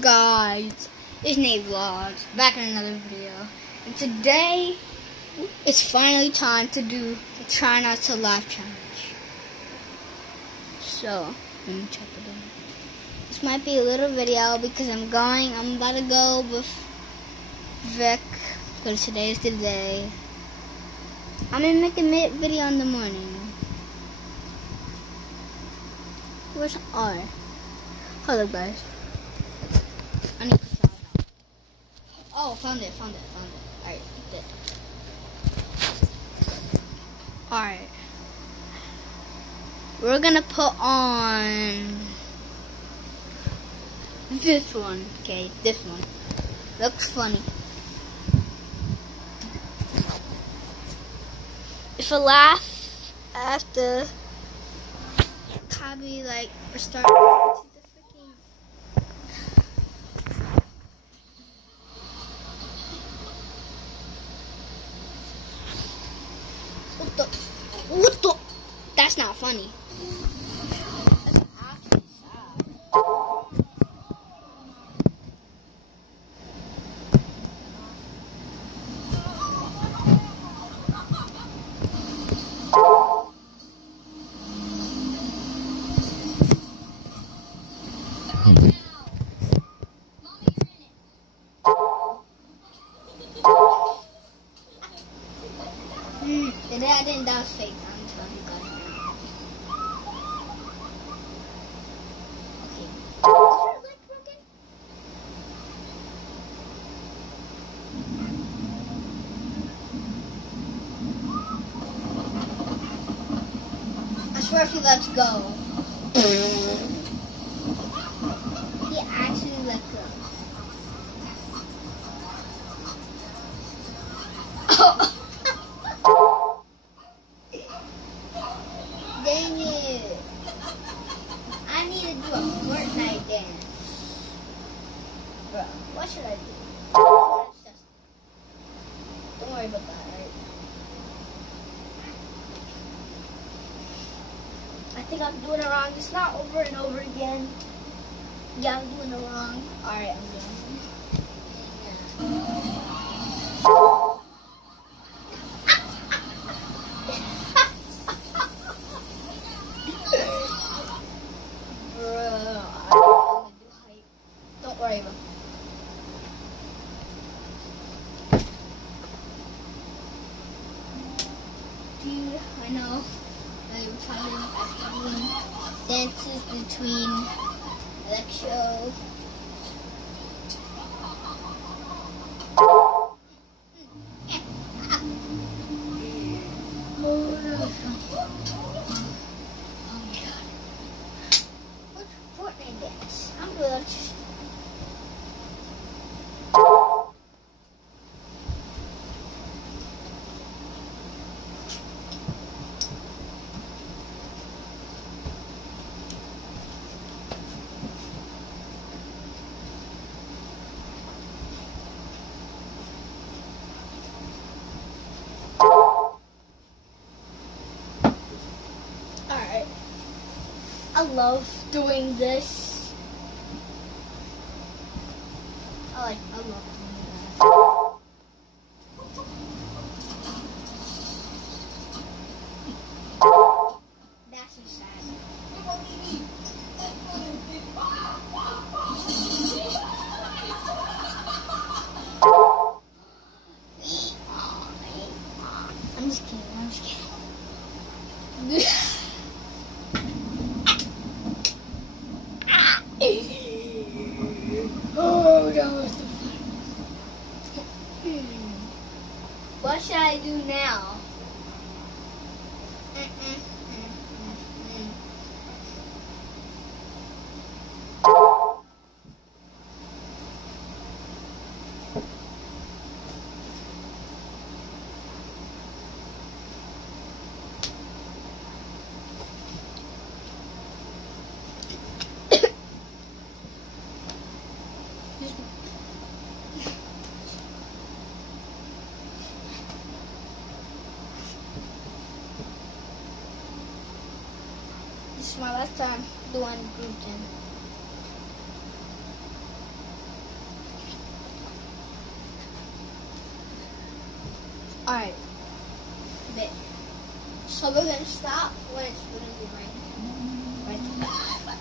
Guys, it's Nate Vlogs, back in another video, and today it's finally time to do the Try Not to Laugh challenge. So, let me check it in. This might be a little video because I'm about to go with Vic, because today is the day. I'm going to make a video in the morning. Where's R? Hold up, guys. I need to try it out. Oh, found it. Alright, good. Alright. We're gonna put on this one. Okay, this one. Looks funny. If I laugh after probably like we're starting to the freaking what the that's not funny. That's actually sad. Today I didn't, that was fake. I'm telling you guys now. Okay. Is your leg broken? I swear if he lets go. He actually let go. Dang it. I need to do a Fortnite dance. Bro, what should I do? Don't worry about that, right? I think I'm doing it wrong. It's not over and over again. Yeah, I'm doing it wrong. Alright, I'm doing it. Don't worry about it. Dude, I know that you're trying to doing dances between like shows. Oh my god. What's Fortnite dance? I'm good. Alright. I love doing this. I love doing that. That's just sad. I'm just kidding. Oh, that was the fun. What should I do now? This is my last time doing group gym. Alright. So we're gonna stop when it's gonna be raining. Right there.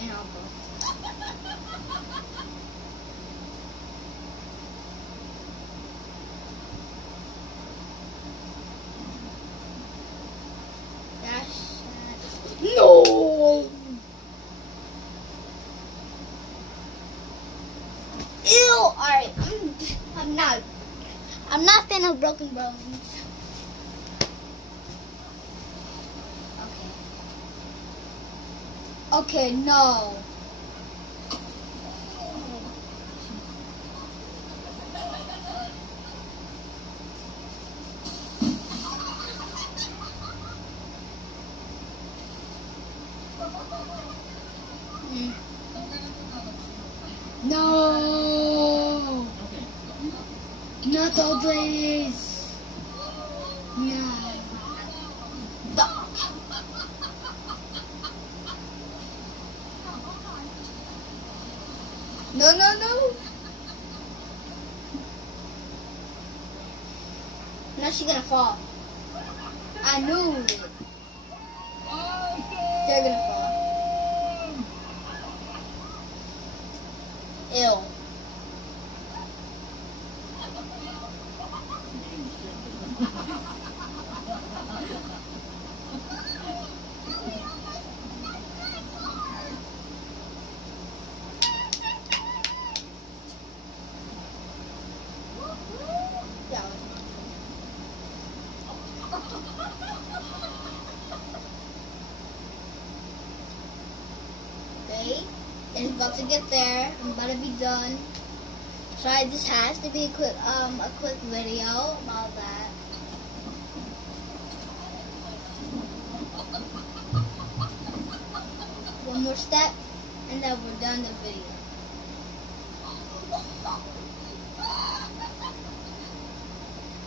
And I'll go. No! Ew! Alright, I'm not a fan of broken bones. Okay, no. No! Not all this! No. No, no, no! Now she's gonna fall. I knew it. They're gonna fall. Ew. Okay, it's about to get there. I'm about to be done. Sorry, this has to be a quick video about that. One more step, and then we're done the video.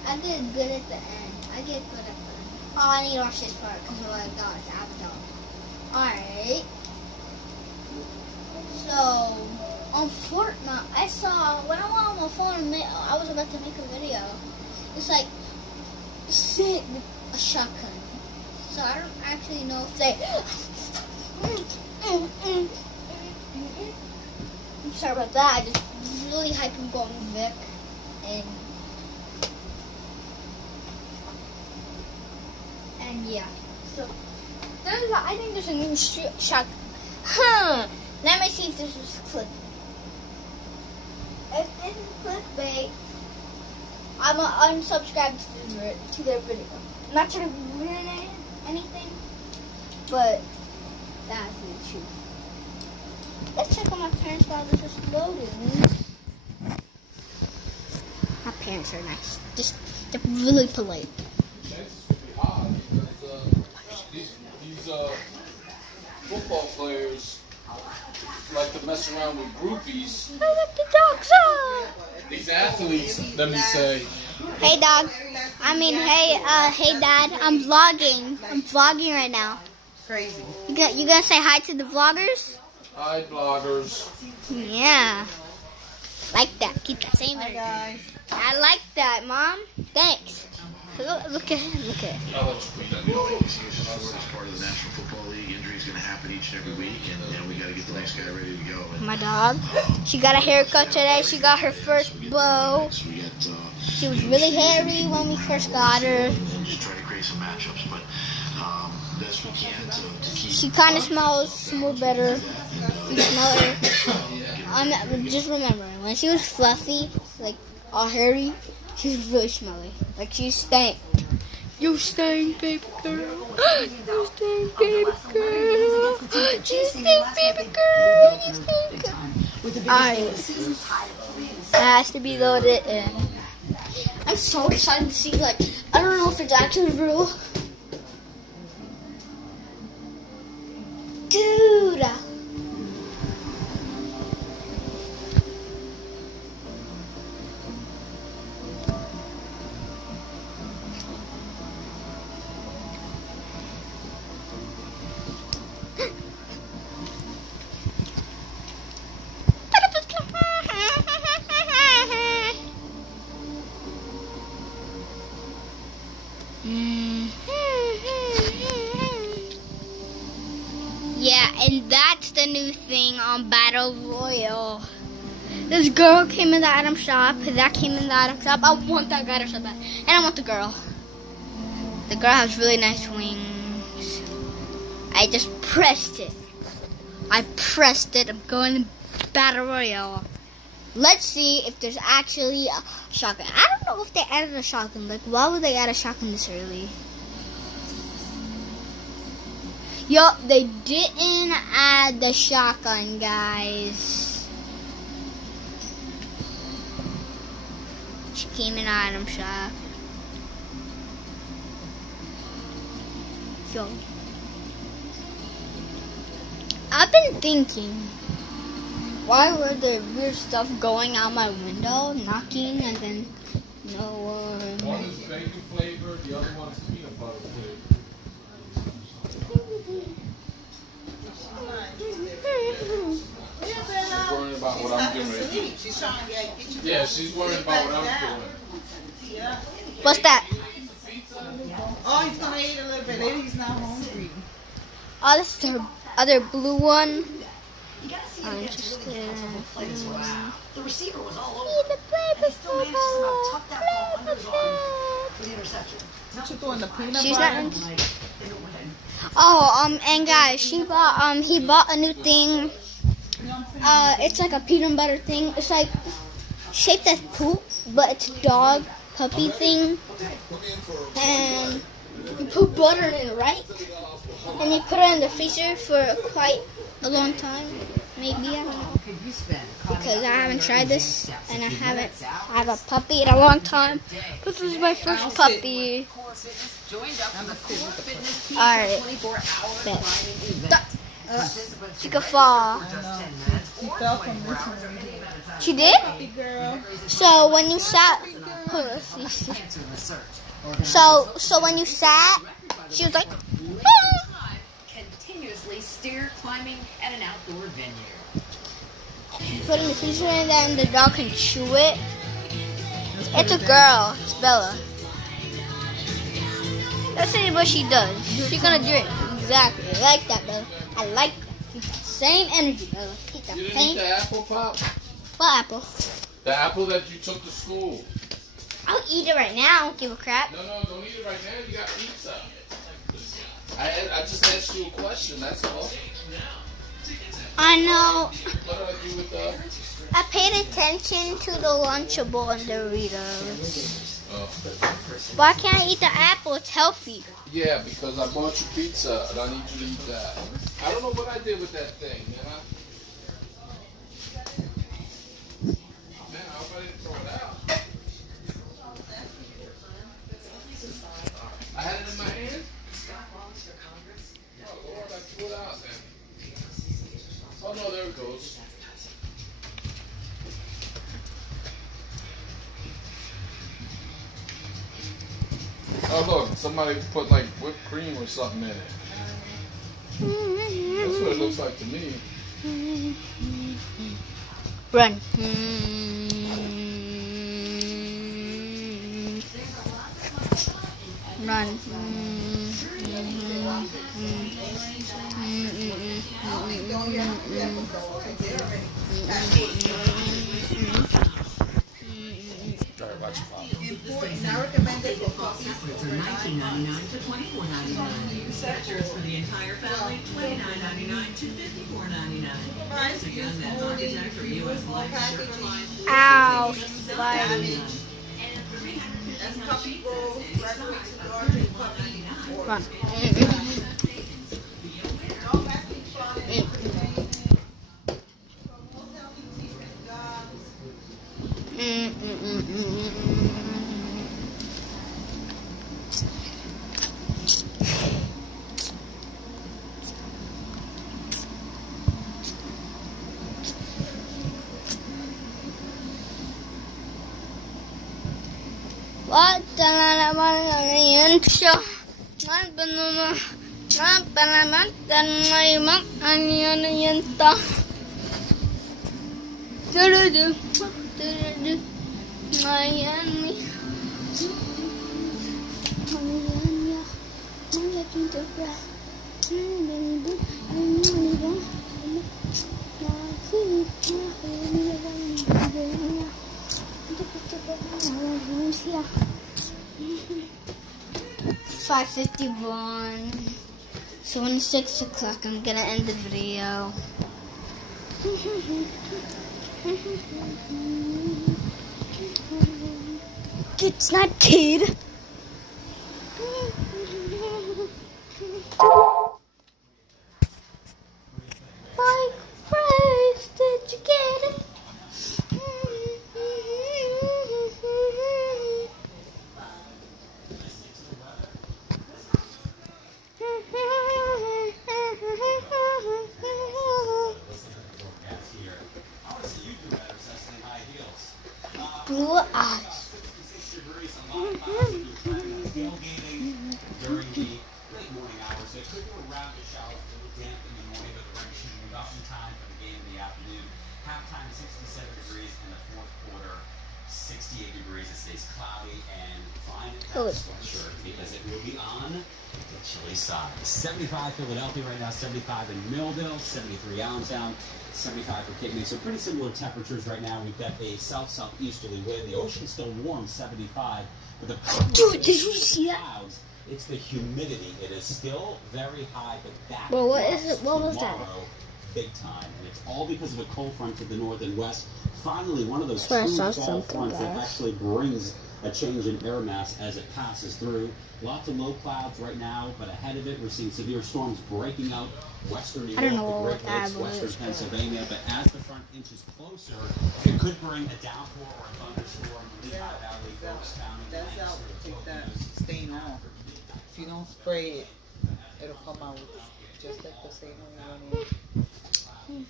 I did good at the end. I get good at the end. Oh, I need to watch this part because oh my god, it's Avatar. Alright. So, on Fortnite, I saw, when I went on my phone, I was about to make a video. It's like, sit with a shotgun. So I don't actually know if they... I'm sorry about that. I just really hyped him going Vic. And yeah. So, I think there's a new shotgun. Huh. Let me see if this is clickbait. If this is clickbait, I'm gonna unsubscribe to their video. I'm not trying to ruin anything, but that's the truth. Let's check on my parents while this is loading. My parents are nice. They're really polite. Chances would be high because these football players like to mess around with groupies. I like the dog song. These athletes, let me say. Hey dog. Hey dad. I'm vlogging. I'm vlogging right now. Crazy. You gonna say hi to the vloggers? Hi, bloggers. Yeah. Like that. Keep that same Hi energy. guys. I like that, Mom. Thanks. Look at him. Look at him. We don't make excuses for it. It's part of the National Football League. Injuries going to happen each and every week, and we got to get the next guy ready to go. And, My dog. She got a haircut today. She got her first bow. She was really hairy when we first got her. And just try to create some matchups, but best we can to keep. She kind of smells more better. You smell her. Just remember, when she was fluffy, like all hairy, she was really smelly. Like she stank. You stink, baby girl. You stink, baby girl. You stink, baby girl. You stink. Alright. It has to be loaded in. I'm so excited to see, like, I don't know if it's actually real. Dude. battle royal. This girl came in the item shop. That came in the item shop. I want that item shop back. And I want the girl. The girl has really nice wings. I just pressed it. I pressed it. I'm going to battle royal. Let's see if there's actually a shotgun. I don't know if they added a shotgun. Like, why would they add a shotgun this early? Yup, they didn't add the shotgun, guys. She came in item shop. Yo. I've been thinking, why were there weird stuff going out my window, knocking, and then no one? One is bacon flavored, the other one's peanut butter flavored. She's worrying about what I'm doing. Yeah, she's worrying about what I'm doing. What's that? Oh, he's gonna eat a little bit later. He's not hungry. Oh, this is the other blue one. I'm interested in The receiver was all over. the play He still managed to somehow tuck that ball under his arm for the interception. What you doing, the peanut She's butter? not. Oh, and guys, he bought a new thing. It's like a peanut butter thing. It's like shaped as poop, but it's a dog puppy thing. And you put butter in it, right? And you put it in the freezer for quite a long time. Maybe, I don't know. Because I haven't tried this, and I haven't had a puppy in a long time. This is my first puppy. Alright. She could fall. He fell from this one. She did? Happy girl. So when you sat, hold on, so when you sat, she was like, Continuously steer climbing at an outdoor venue. put in the freezer, and then the dog can chew it. It's a girl. It's Bella. Let's see what she does. She's gonna drink. Exactly. I like that, Bella. I like that. Keep that same energy, Bella. Keep that You didn't eat same. the apple pop? What apple? The apple that you took to school. I'll eat it right now. I don't give a crap. No, don't eat it right now. You gotta eat some. I just asked you a question, that's all. I know. What do I do with the... I paid attention to the Lunchable and Doritos. Oh. Why can't I eat the apple? It's healthy. Yeah, because I bought you pizza and I need you to eat that. I don't know what I did with that thing, man. Man, I hope I didn't throw it out. I had it in my hand? Oh, Lord, I threw it out then. Oh, no, there it goes. Oh, look, somebody put like whipped cream or something in it. That's what it looks like to me. Run. Run. Sorry, watch your mouth. It's not recommended for puppies. From $19.99 to $24.99. Sectors for the entire family, $29.99 to $54.99. So again, that's Architect or U.S. Life Shirt Line. Ow. Spidey. That's puppy bowl, graduate to daughter, puppy. Run. What the 5:51. So when it's 6 o'clock, I'm gonna end the video. Get sniped, kid. Why, Christ, did you get it? Blue eyes. During the late morning hours, it could go around the shower, a little damp in the morning, but the rain should move up in time for the game in the afternoon. Halftime 67 degrees in the fourth quarter, 68 degrees. It stays cloudy and find that sweatshirt because it will be on the chilly side. 75 Philadelphia right now, 75 in Millville, 73 Allentown, 75 for Kidney. So pretty similar temperatures right now. We've got a south-southeasterly wind. The ocean's still warm, 75. But the Dude, did you see that? Clouds, it's the humidity. It is still very high, but that Well, what is it? What was that? tomorrow, big time. And it's all because of a cold front to the north and west. Finally, one of those Swear I true saw fall something, fronts that guys. actually brings a change in air mass as it passes through. Lots of low clouds right now, but ahead of it, we're seeing severe storms breaking out western New I York, don't know the what Great that Lakes, western was, but- Pennsylvania. But as the front inches closer, it could bring a downpour or a thunderstorm. Lehigh Valley, Wilkes County, That's out. Take that stain off. If you don't spray it, it'll come out just like the same way you want it.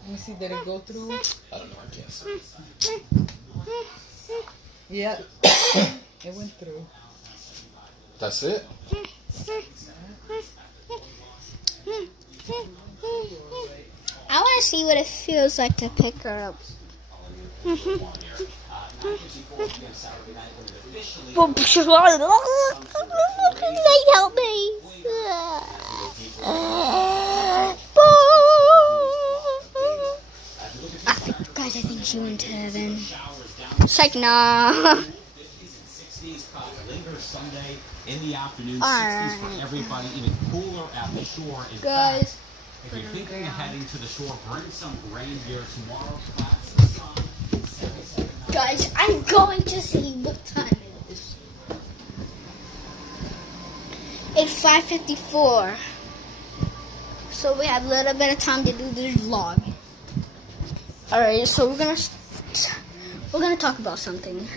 Let me see, did it go through? I don't know. I can't see. Yeah, it went through. That's it. I want to see what it feels like to pick her up. They help me. Guys, I think she went to heaven. Psych, nah. 50s and 60s, later Sunday in the afternoon, 60s for everybody, even cooler at the shore. In Guys. fact, if you're thinking of heading to the shore, bring some rain gear tomorrow. That's the sun. 77 Guys, I'm going to see what time it is. It's 5:54. So we have a little bit of time to do this vlog. Alright, so we're gonna talk about something.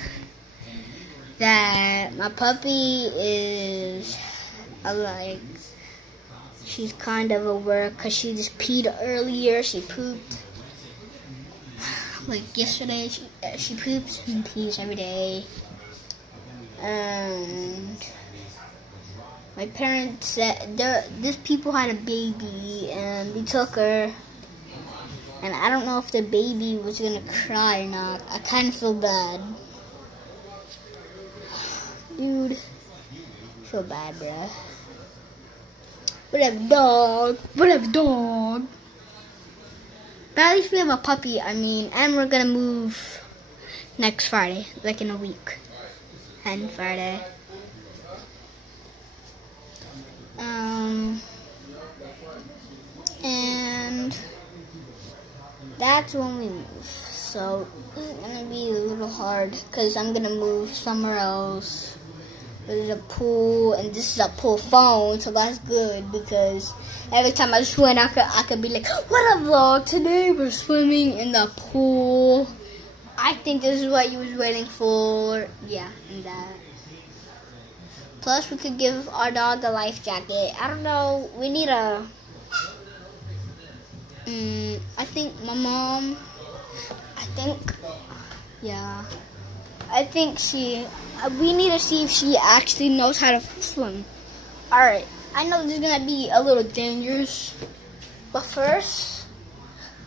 That my puppy is she's kind of a work because she just peed earlier. She pooped. Like yesterday, she poops and pees every day. And my parents said these people had a baby and we took her. And I don't know if the baby was gonna cry or not. I kind of feel bad. Dude, I feel bad, bruh. Whatever, dog. Whatever, dog. But at least we have a puppy, and we're gonna move next Friday, like in a week. And Friday. And that's when we move. So it's gonna be a little hard because I'm gonna move somewhere else. There's a pool, and this is a pool phone, so that's good because every time I swim, I could be like, "What a vlog! Today we're swimming in the pool." I think this is what you was waiting for. Yeah, and that. Plus, we could give our dog a life jacket. I don't know. We need a. I think my mom. I think she. We need to see if she actually knows how to swim. All right. I know this is gonna be a little dangerous, but first,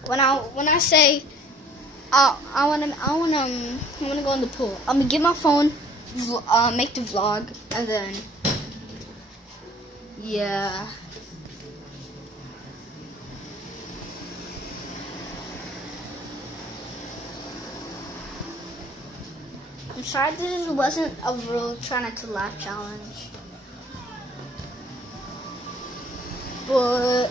when I say I wanna go in the pool, I'm gonna get my phone, make the vlog, and then yeah. I'm sorry this wasn't a real try not to laugh challenge. But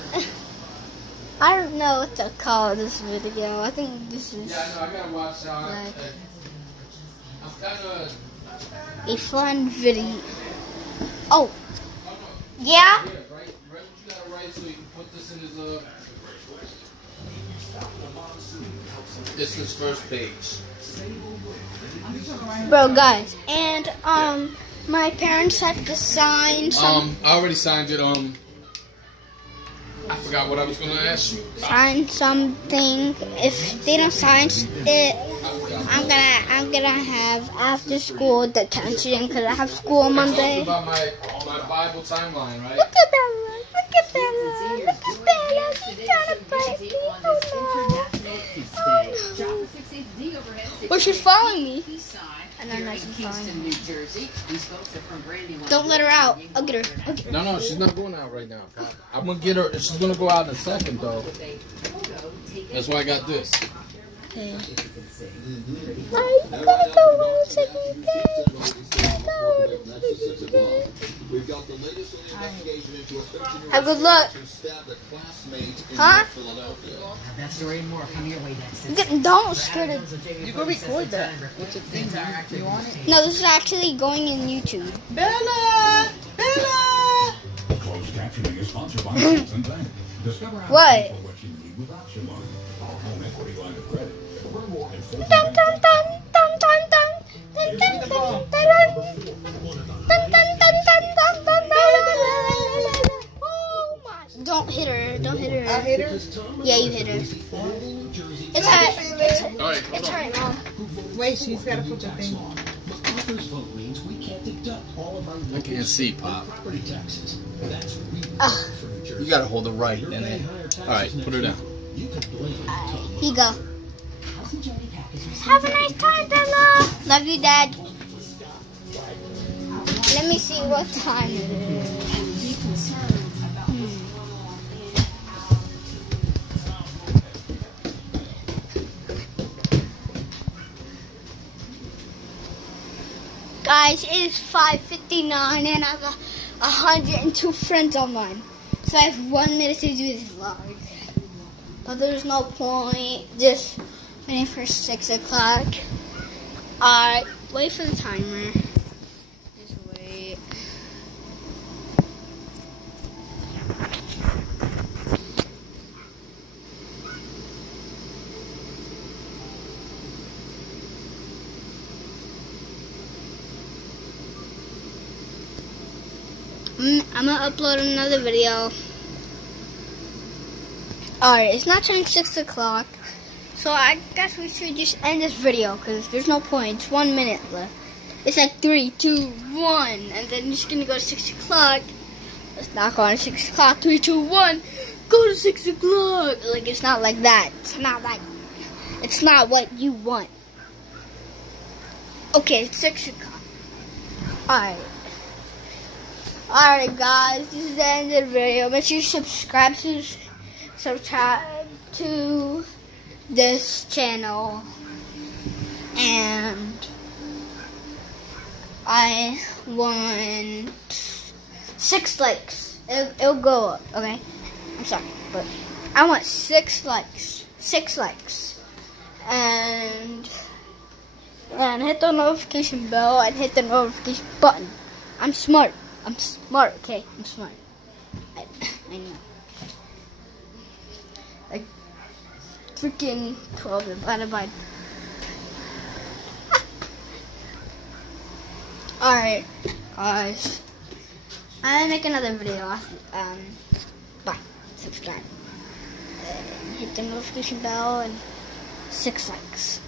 I don't know what to call this video. I think this is Yeah, I know. I gotta watch out. like I'm kind of. a fun video. Oh, yeah? Yeah, right what you gotta write so you can put this in his This is first page. Bro, guys. And, my parents had to sign some. I already signed it. I forgot what I was gonna ask you. Sign something. If they don't sign it, I'm gonna have after school detention because I have school on Monday. About my Bible timeline, right? Look at Bella! Look at Bella! Look at Bella! She's trying to bite me. Oh no! Well, she's following me. And I'm not following me. Don't let her out. I'll get her. I'll get her. No, she's not going out right now. I'm gonna get her. She's gonna go out in a second, though. That's why I got this. Okay. I'm gonna go in a second. Have good luck. Huh? That story and more coming your way next. Don't skirt it. You go record that. What's the thing? You want it? No, this is actually going in YouTube. Bella! Bella! Closed captioning is sponsored by Wilson Bank. Discover how What? to what you need with Option Loan. Our home equity line of credit. Learn more at Dun dun dun dun dun dun dun dun dun dun dun dun dun dun. Oh my! Don't hit her. Don't hit her. I hit her? Yeah, you hit her. It's her. All right, hold It's on. her, Mom. Wait, she's got to put the thing. I can't see, Pop. Ah, You gotta hold it right, and then. All right, put her down. here you go. Have a nice time, Bella. Love you, Dad. Let me see what time it is. Guys, it is 5:59 and I have 102 friends online. So I have 1 minute to do this vlog. But there's no point just waiting for 6 o'clock. Alright, wait for the timer. Just wait. I'm gonna upload another video. Alright, it's not turning 6 o'clock. So I guess we should just end this video because there's no point. It's 1 minute left. It's like 3, 2, 1. And then it's gonna go to 6 o'clock. Let's not go to 6 o'clock. 3, 2, 1. Go to 6 o'clock. Like, it's not like that. It's not like, it's not what you want. Okay, it's 6 o'clock. Alright. Alright guys, this is the end of the video. Make sure you subscribe to this channel. And I want 6 likes. It'll go up, okay? I'm sorry, but I want 6 likes. 6 likes. And hit the notification bell and hit the notification button. I'm smart. I'm smart, okay? I'm smart. I know. Like, freaking 12 divided by... Alright, guys. I'm gonna make another video. Bye. Subscribe. And hit the notification bell and 6 likes.